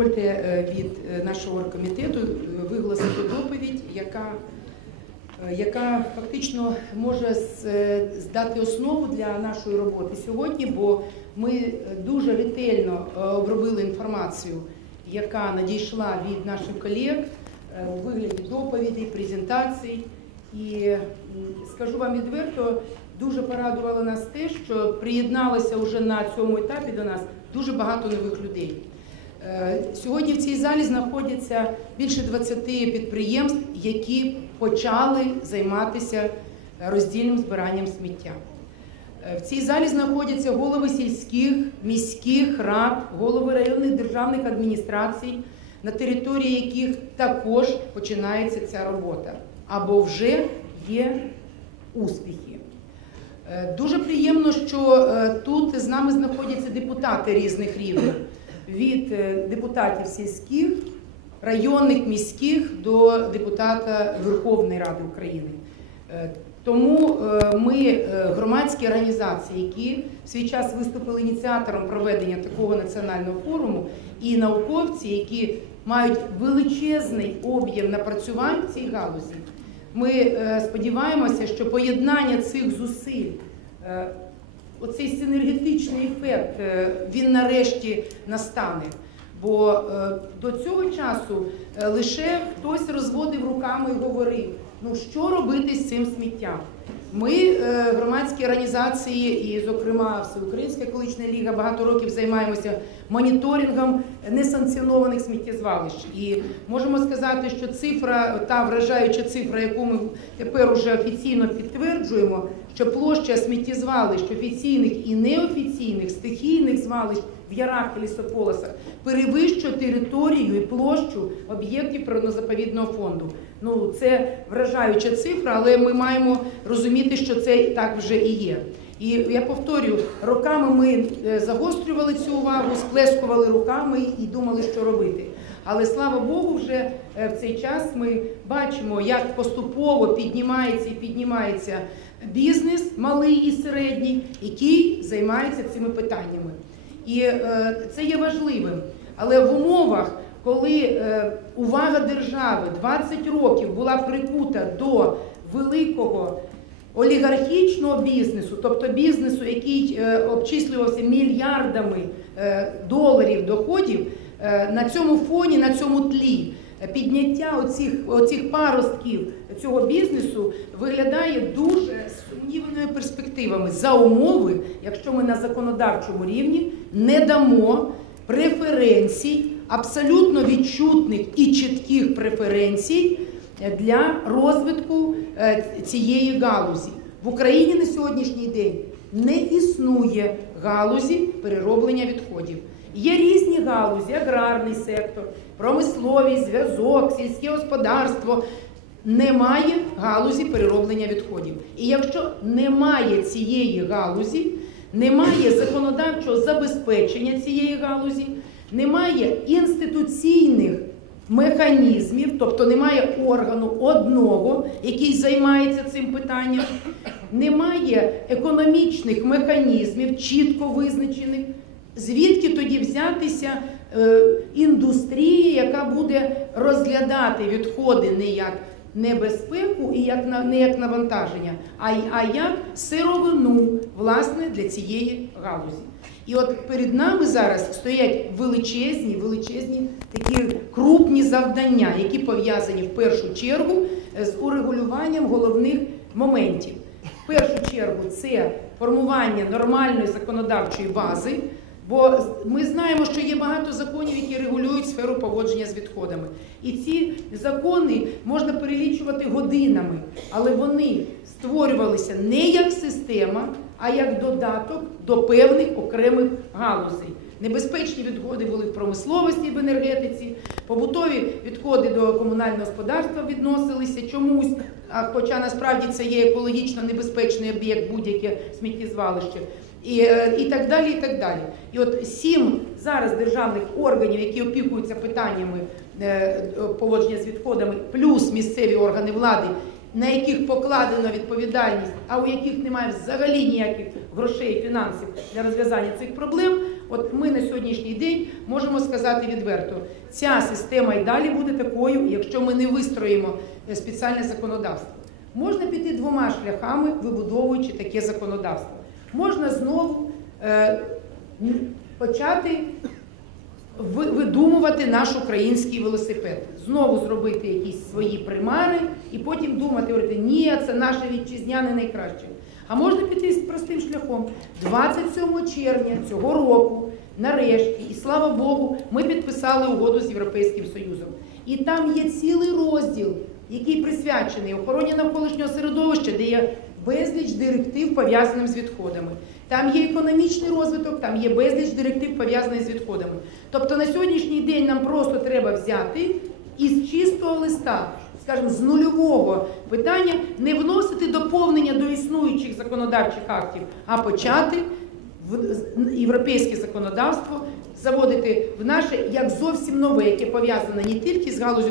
дозвольте е, від е, нашого оргкомітету е, виголосити доповідь, яка, яка фактично може здати основу для нашої роботи сьогодні, бо ми дуже ретельно обробили інформацію, яка надійшла від наших колег у вигляді доповідей, презентацій. І скажу вам відверто, дуже порадувало нас те, що приєдналося вже на цьому етапі до нас дуже багато нових людей. Е, Сьогодні в цій залі знаходяться більше 20 підприємств, які почали займатися роздільним збиранням сміття. Е, В цій залі знаходяться голови сільських, міських рад, голови районних державних адміністрацій, на території яких також починається ця робота, або вже є успіхи. Е, Дуже приємно, що тут з нами знаходяться депутати різних рівнів, від е, депутатів сільських, районних, міських до депутата Верховної Ради України. Е, Тому е, ми, громадські організації, які в свій час виступили ініціатором проведення такого національного форуму, і науковці, які мають величезний об'єм напрацювань в цій галузі, ми сподіваємося, що поєднання цих зусиль, оцей синергетичний ефект, е, він нарешті настане. Бо е, до цього часу е, лише хтось розводив руками і говорив, ну що робити з цим сміттям. Ми, е, громадські організації, і, зокрема, Всеукраїнська екологічна ліга, багато років займаємося моніторингом несанкціонованих сміттєзвалищ. І можемо сказати, що цифра, та вражаюча цифра, яку ми тепер уже офіційно підтверджуємо, що площа сміттєзвалищ офіційних і неофіційних стихійних звалищ в ярах і лісополосах перевищує територію і площу об'єктів природно-заповідного фонду. Ну це вражаюча цифра, але ми маємо розуміти, що це так вже і є. І я повторюю, роками ми е, загострювали цю увагу, сплескували руками і думали, що робити. Але слава Богу, вже е, в цей час ми бачимо, як поступово піднімається і піднімається бізнес, малий і середній, який займається цими питаннями. І е, це є важливим. Але в умовах, коли е, увага держави 20 років була прикута до великого олігархічного бізнесу, тобто бізнесу, який е, обчислювався мільярдами е, доларів доходів, на цьому фоні, на цьому тлі. Підняття оцих, оцих паростків цього бізнесу виглядає дуже сумнівними перспективами за умови, якщо ми на законодавчому рівні не дамо преференцій, абсолютно відчутних і чітких преференцій для розвитку е, цієї галузі. В Україні на сьогоднішній день не існує галузі перероблення відходів. Є різні галузі, аграрний сектор, промисловість, зв'язок, сільське господарство. Немає галузі перероблення відходів. І якщо немає цієї галузі, немає законодавчого забезпечення цієї галузі, немає інституційних механізмів, тобто немає органу одного, який займається цим питанням, немає економічних механізмів, чітко визначених. Звідки тоді взятися е, індустрії, яка буде розглядати відходи не як небезпеку і як на не як навантаження, а, а як сировину власне для цієї галузі. І от перед нами зараз стоять величезні, величезні такі крупні завдання, які пов'язані в першу чергу е, з урегулюванням головних моментів. В першу чергу це формування нормальної законодавчої бази. Бо ми знаємо, що є багато законів, які регулюють сферу поводження з відходами. І ці закони можна перелічувати годинами, але вони створювалися не як система, а як додаток до певних окремих галузей. Небезпечні відходи були в промисловості в енергетиці, побутові відходи до комунального господарства відносилися чомусь, хоча насправді це є екологічно небезпечний об'єкт, будь-яке сміттєзвалище. І, е, і так далі, і так далі. І от сім зараз державних органів, які опікуються питаннями е, поводження з відходами, плюс місцеві органи влади, на яких покладено відповідальність, а у яких немає взагалі ніяких грошей і фінансів для розв'язання цих проблем, От ми на сьогоднішній день можемо сказати відверто, ця система і далі буде такою, якщо ми не вистроїмо е, спеціальне законодавство. Можна піти двома шляхами, вибудовуючи таке законодавство. Можна знову е, почати видумувати наш український велосипед, знову зробити якісь свої примари і потім думати, говорити, ні, це наше вітчизняне найкраще. А можна піти простим шляхом. 27 червня цього року, нарешті, і слава Богу, ми підписали угоду з Європейським Союзом. І там є цілий розділ, який присвячений охороні навколишнього середовища, де є безліч директив пов'язаних з відходами. Там є економічний розвиток, там є безліч директив пов'язаних з відходами. Тобто на сьогоднішній день нам просто треба взяти із чистого листа, скажімо, з нульового питання, не вносити доповнення до існуючих законодавчих актів, а почати в європейське законодавство заводити в наше як зовсім нове, яке пов'язане не тільки з галузю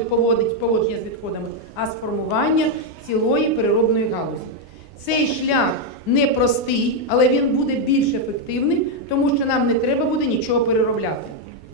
поводження з відходами, а з формування цілої переробної галузі. Цей шлях непростий, але він буде більш ефективний, тому що нам не треба буде нічого переробляти.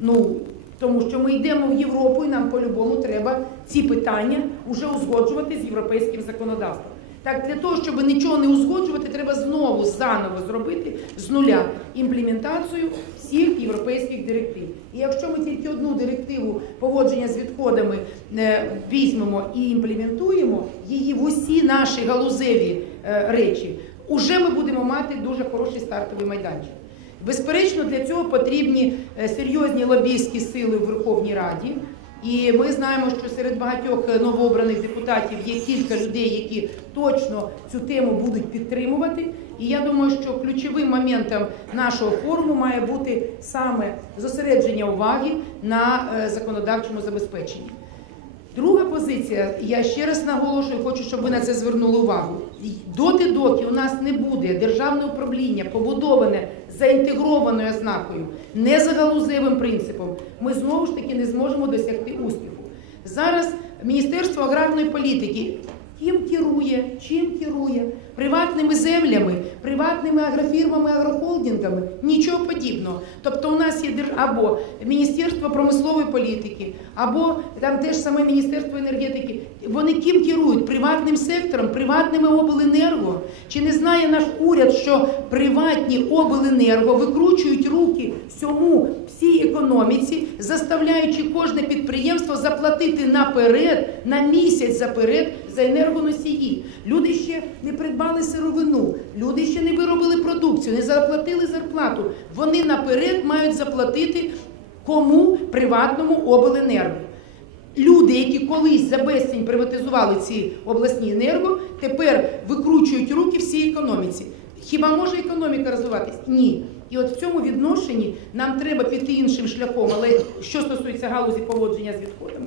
Ну, тому що ми йдемо в Європу і нам по-любому треба ці питання вже узгоджувати з європейським законодавством. Так, для того, щоб нічого не узгоджувати, треба знову заново зробити з нуля імплементацію всіх європейських директив. І якщо ми тільки одну директиву поводження з відходами е, візьмемо і імплементуємо її в усі наші галузеві е, речі, уже ми будемо мати дуже хороший стартовий майданчик. Безперечно, для цього потрібні е, серйозні лобійські сили в Верховній Раді. І ми знаємо, що серед багатьох е, новообраних депутатів є кілька людей, які точно цю тему будуть підтримувати. І я думаю, що ключовим моментом нашого форуму має бути саме зосередження уваги на е, законодавчому забезпеченні. Друга позиція, я ще раз наголошую, хочу, щоб ви на це звернули увагу. Доти, доки у нас не буде державне управління побудоване за інтегрованою ознакою, не за галузевим принципом, ми знову ж таки не зможемо досягти успіху. Зараз Міністерство аграрної політики ким керує, чим керує? Приватними землями, приватними агрофірмами, агрохолдингами, нічого подібного. Тобто у нас є або Міністерство промислової політики, або там теж саме Міністерство енергетики. Вони ким керують? Приватним сектором, приватними обленерго. Чи не знає наш уряд, що приватні обленерго викручують руки всьому всій економіці, заставляючи кожне підприємство заплатити наперед, на місяць заперед за енергоносії. Люди ще не придбали сировину, люди ще не виробили продукцію, не заплатили зарплату. Вони наперед мають заплатити кому приватному обленерго. Люди, які колись за безцінь приватизували ці обласні енерго, тепер викручують руки всій економіці. Хіба може економіка розвиватись? Ні. І от в цьому відношенні нам треба піти іншим шляхом. Але що стосується галузі поводження з відходами,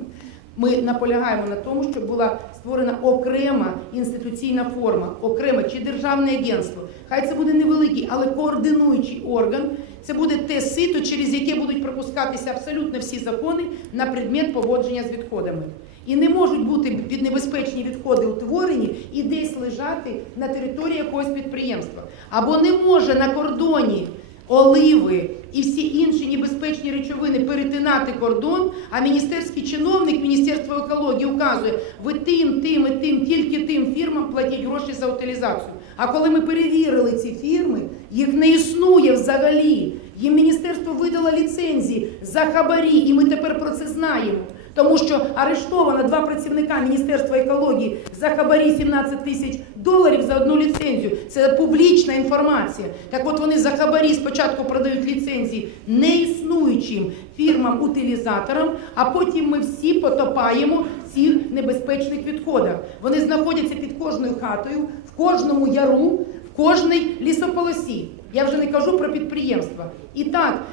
ми наполягаємо на тому, щоб була створена окрема інституційна форма, окреме чи державне агентство. Хай це буде невеликий, але координуючий орган. Це буде те сито, через яке будуть пропускатися абсолютно всі закони на предмет поводження з відходами. І не можуть бути піднебезпечні відходи утворені і десь лежати на території якогось підприємства. Або не може на кордоні оливи і всі інші небезпечні речовини перетинати кордон, а міністерський чиновник Міністерства екології указує, ви тим, тим і тим, тільки тим фірмам платіть гроші за утилізацію. А коли ми перевірили ці фірми, їх не існує взагалі. Їм міністерство видало ліцензії за хабарі, і ми тепер про це знаємо. Тому що арештовано два працівника Міністерства екології за хабарі 17 тисяч доларів за одну ліцензію. Це публічна інформація. Так от вони за хабарі спочатку продають ліцензії неіснуючим фірмам-утилізаторам, а потім ми всі потопаємо в цих небезпечних відходах. Вони знаходяться під кожною хатою, в кожному яру, в кожній лісополосі. Я вже не кажу про підприємства. І так,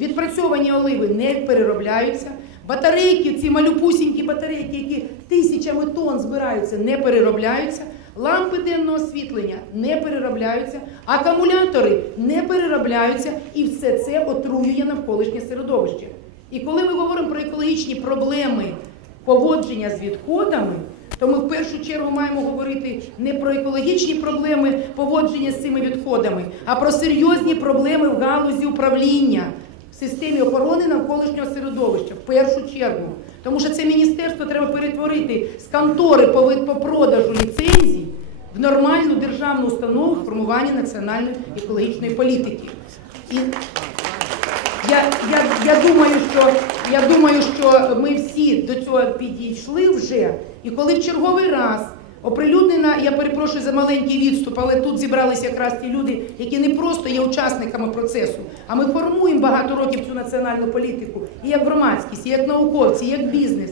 відпрацьовані оливи не переробляються. Батарейки, ці малюпусінькі батарейки, які тисячами тонн збираються, не переробляються. Лампи денного освітлення не переробляються, акумулятори не переробляються, і все це отруює навколишнє середовище. І коли ми говоримо про екологічні проблеми поводження з відходами, то ми в першу чергу маємо говорити не про екологічні проблеми поводження з цими відходами, а про серйозні проблеми в галузі управління. Системі охорони навколишнього середовища в першу чергу. Тому що це міністерство треба перетворити з контори по, продажу ліцензій в нормальну державну установу в формуванні національної екологічної політики. І я, я, я, думаю, що, я думаю, що ми всі до цього підійшли вже. І коли в черговий раз оприлюднена, я перепрошую за маленький відступ, але тут зібралися якраз ті люди, які не просто є учасниками процесу, а ми формуємо багато років цю національну політику і як громадськість, і як науковці, і як бізнес.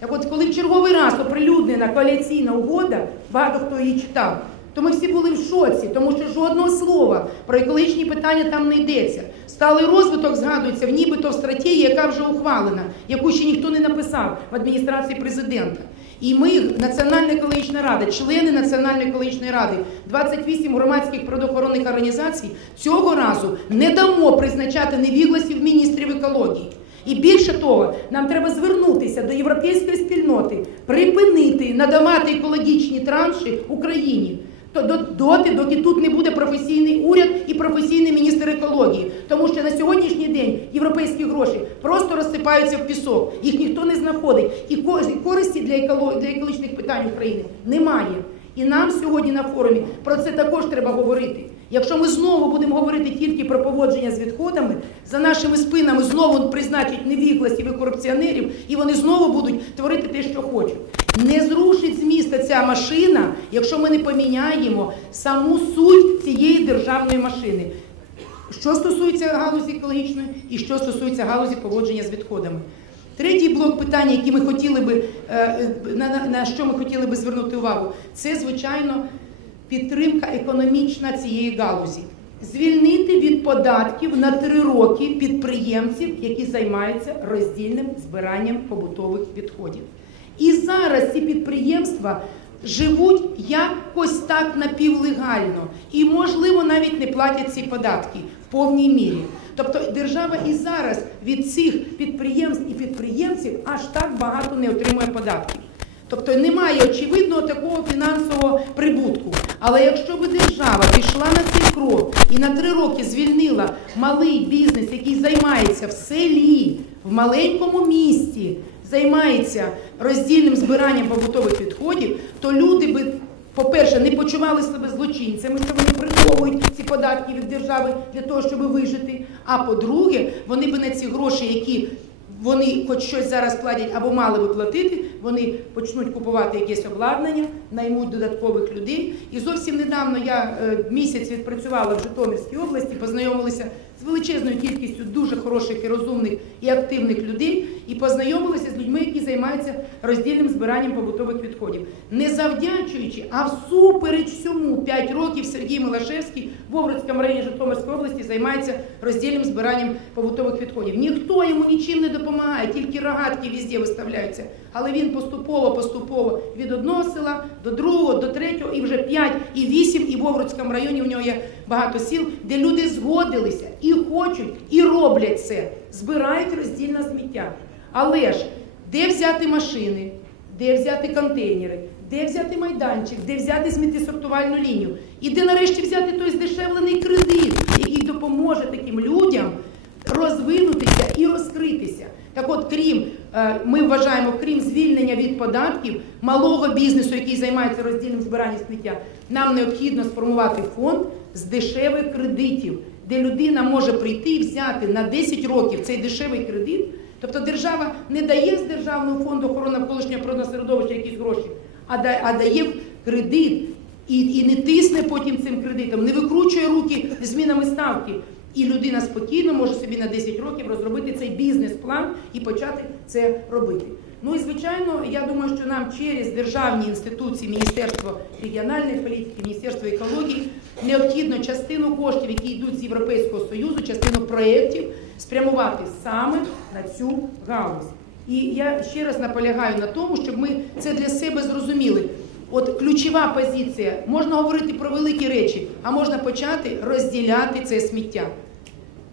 Так от, коли в черговий раз оприлюднена коаліційна угода, багато хто її читав, то ми всі були в шоці, тому що жодного слова про екологічні питання там не йдеться. Сталий розвиток згадується в нібито в стратегії, яка вже ухвалена, яку ще ніхто не написав в адміністрації президента. І ми, Національна екологічна рада, члени Національної екологічної ради, 28 громадських природоохоронних організацій, цього разу не дамо призначати невігласів міністрів екології. І більше того, нам треба звернутися до європейської спільноти, припинити надавати екологічні транші Україні. То доти, доки тут не буде професійний уряд і професійний міністр екології, тому що на сьогоднішній день європейські гроші просто розсипаються в пісок, їх ніхто не знаходить, і ко- користі для для екологічних питань України немає. І нам сьогодні на форумі про це також треба говорити. Якщо ми знову будемо говорити тільки про поводження з відходами, за нашими спинами знову призначать невігласів і корупціонерів, і вони знову будуть творити те, що хочуть. Не зрушить з міста ця машина, якщо ми не поміняємо саму суть цієї державної машини. Що стосується галузі екологічної і що стосується галузі поводження з відходами. Третій блок питань, які ми хотіли би, е, на, на, на що ми хотіли би звернути увагу, це, звичайно, підтримка економічна цієї галузі. Звільнити від податків на три роки підприємців, які займаються роздільним збиранням побутових відходів. І зараз ці підприємства живуть якось так напівлегально і, можливо, навіть не платять ці податки в повній мірі. Тобто держава і зараз від цих підприємств і підприємців аж так багато не отримує податків. Тобто немає очевидного такого фінансового прибутку. Але якщо б держава пішла на цей крок і на три роки звільнила малий бізнес, який займається в селі, в маленькому місті, займається роздільним збиранням побутових відходів, то люди би, по-перше, не почували себе злочинцями, що вони приховують ці податки від держави для того, щоб вижити. А по-друге, вони би на ці гроші, які вони хоч щось зараз платять або мали би платити, вони почнуть купувати якесь обладнання, наймуть додаткових людей. І зовсім недавно я е, місяць відпрацювала в Житомирській області, познайомилася з величезною кількістю дуже хороших і розумних і активних людей, і познайомилася з людьми, які займаються роздільним збиранням побутових відходів. Не завдячуючи, а всупереч всьому 5 років Сергій Милашевський в Овруцькому районі Житомирської області займається роздільним збиранням побутових відходів. Ніхто йому нічим не допомагає, тільки рогатки везде виставляються. Але він поступово, поступово від одного села до другого, до третього, і вже 5, і 8, і в Овруцькому районі у нього є багато сіл, де люди згодилися і хочуть, і роблять це, збирають роздільне сміття. Але ж де взяти машини, де взяти контейнери, де взяти майданчик, де взяти сміттєсортувальну лінію, і де нарешті взяти той здешевлений кредит, який допоможе таким людям розвинутися і розкритися. Так от, крім, е, ми вважаємо, крім звільнення від податків малого бізнесу, який займається роздільним збиранням сміття, нам необхідно сформувати фонд з дешевих кредитів, де людина може прийти і взяти на 10 років цей дешевий кредит. Тобто держава не дає з Державного фонду охорони навколишнього природного середовища якісь гроші, а дає кредит і, і не тисне потім цим кредитом, не викручує руки змінами ставки. І людина спокійно може собі на 10 років розробити цей бізнес-план і почати це робити. Ну і звичайно, я думаю, що нам через державні інституції, Міністерство регіональної політики, Міністерство екології необхідно частину коштів, які йдуть з Європейського Союзу, частину проєктів спрямувати саме на цю галузь. І я ще раз наполягаю на тому, щоб ми це для себе зрозуміли. От ключова позиція, можна говорити про великі речі, а можна почати розділяти це сміття.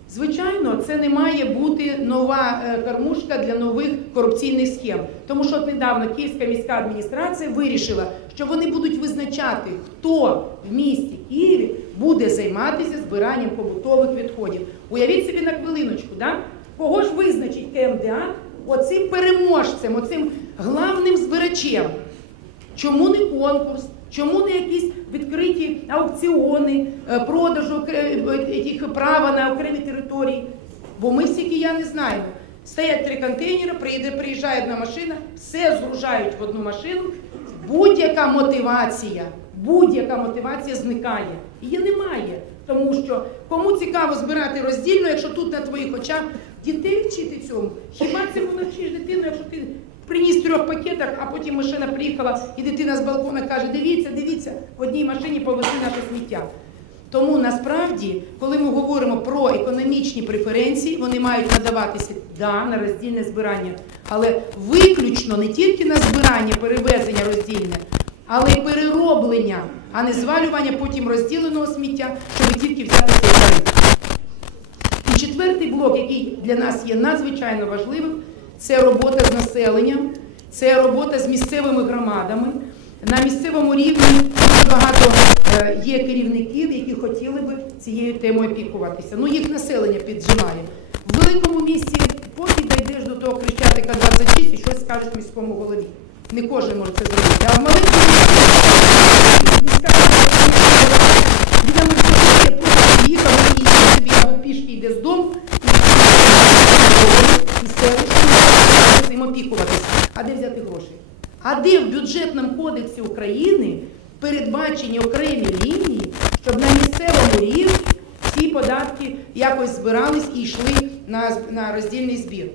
Звичайно, це не має бути нова е, кормушка для нових корупційних схем. Тому що от недавно Київська міська адміністрація вирішила, що вони будуть визначати, хто в місті Києві буде займатися збиранням побутових відходів. Уявіть собі на хвилиночку, да? кого ж визначить КМДА оцим переможцем, оцим главним збирачем. Чому не конкурс? Чому не якісь відкриті аукціони, е, продажу окре- е, тих права на окремі території? Бо ми всі кияни знаємо. Стоять три контейнери, приїде, приїжджає одна машина, все згружають в одну машину. Будь-яка мотивація, будь-яка мотивація зникає. Її немає. Тому що кому цікаво збирати роздільно, якщо тут на твоїх очах дітей вчити цьому. Хіба це навчиш дитину, якщо ти приніс трьох пакетах, а потім машина приїхала, і дитина з балкона каже: дивіться, дивіться, в одній машині повезли наше сміття. Тому насправді, коли ми говоримо про економічні преференції, вони мають надаватися да, на роздільне збирання, але виключно не тільки на збирання, перевезення роздільне, але й перероблення, а не звалювання потім розділеного сміття, щоб тільки взяти цей. І четвертий блок, який для нас є надзвичайно важливим, це робота з населенням, це робота з місцевими громадами. На місцевому рівні дуже багато е, є керівників, які хотіли би цією темою опікуватися. Ну їх населення піджимає. В великому місті, поки дійдеш до того Хрещатика 26 і щось скажеш міському голові. Не кожен може це зробити. А в маленькому місті міська рада біля міської просто їхав, і собі або пішки йде з дому, і опікуватися. А де взяти гроші? А де в бюджетному кодексі України передбачені окремі лінії, щоб на місцевому рівні ці податки якось збирались і йшли на, на роздільний збір?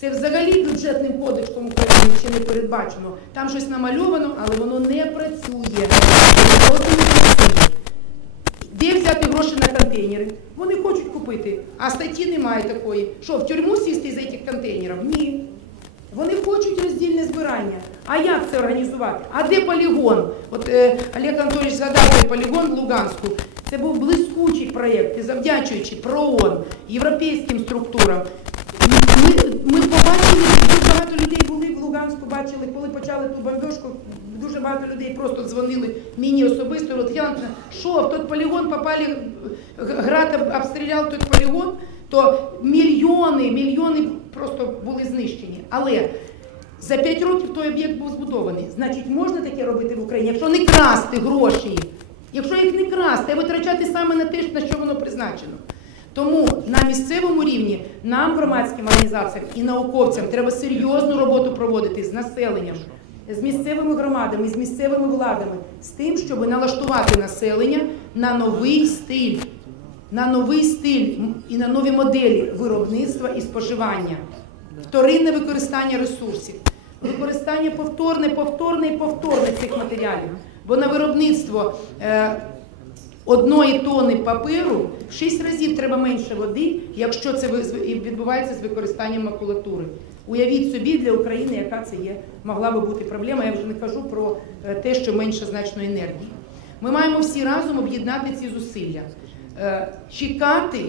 Це взагалі бюджетним кодексом України ще не передбачено. Там щось намальовано, але. Воно не працює. Взяти гроші на контейнери? Вони хочуть купити, а статті немає такої. Що, в тюрму сісти за цих контейнерів? Ні. Вони хочуть роздільне збирання. А як це організувати? А де полігон? От е, Олег Анатолійович згадав той полігон в Луганську. Це був блискучий проєкт, завдячуючи ПРООН, європейським структурам. Ми, ми побачили, були в Луганську, бачили, коли почали ту бомбежку, дуже багато людей просто дзвонили мені особисто. От я що, в той полігон попали, град обстріляв той полігон, то мільйони, мільйони просто були знищені. Але за 5 років той об'єкт був збудований. Значить, можна таке робити в Україні, якщо не красти гроші, якщо їх не красти, а витрачати саме на те, на що воно призначено. Тому на місцевому рівні нам, громадським організаціям і науковцям, треба серйозну роботу проводити з населенням, з місцевими громадами, з місцевими владами, з тим, щоб налаштувати населення на новий стиль, на новий стиль і на нові моделі виробництва і споживання, вторинне використання ресурсів, використання повторне, повторне і повторне цих матеріалів. Бо на виробництво е, одної тони паперу в 6 разів треба менше води, якщо це відбувається з використанням макулатури. Уявіть собі для України, яка це є, могла би бути проблема. Я вже не кажу про е, те, що менше значно енергії. Ми маємо всі разом об'єднати ці зусилля. Е, Чекати,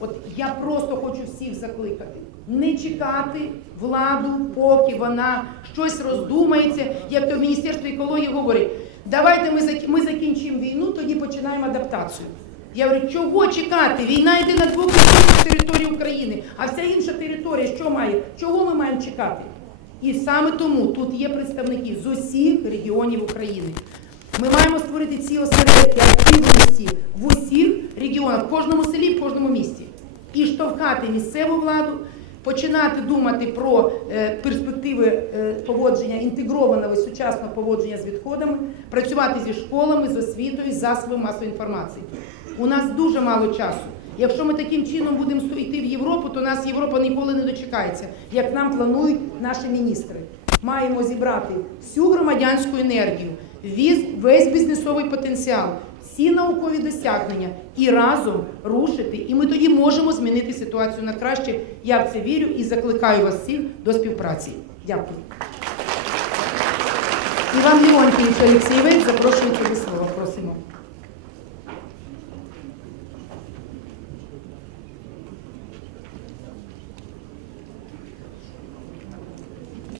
от я просто хочу всіх закликати, не чекати владу, поки вона щось роздумається, як то в Міністерстві екології говорить. Давайте ми ми закінчимо війну, тоді починаємо адаптацію. Я говорю, чого чекати? Війна йде на двох території України, а вся інша територія що має? Чого ми маємо чекати? І саме тому тут є представники з усіх регіонів України. Ми маємо створити ці осередки активності в усіх регіонах, в кожному селі, в кожному місті. І штовхати місцеву владу, починати думати про е, перспективи е, поводження, інтегрованого і сучасного поводження з відходами, працювати зі школами, з освітою, з засобами масової інформації. У нас дуже мало часу. Якщо ми таким чином будемо йти в Європу, то нас Європа ніколи не дочекається, як нам планують наші міністри. Маємо зібрати всю громадянську енергію, весь бізнесовий потенціал, всі наукові досягнення і разом рушити. І ми тоді можемо змінити ситуацію на краще. Я в це вірю і закликаю вас всіх до співпраці. Дякую. Іван Леонтійович Олексійович, запрошується до слова. Просимо.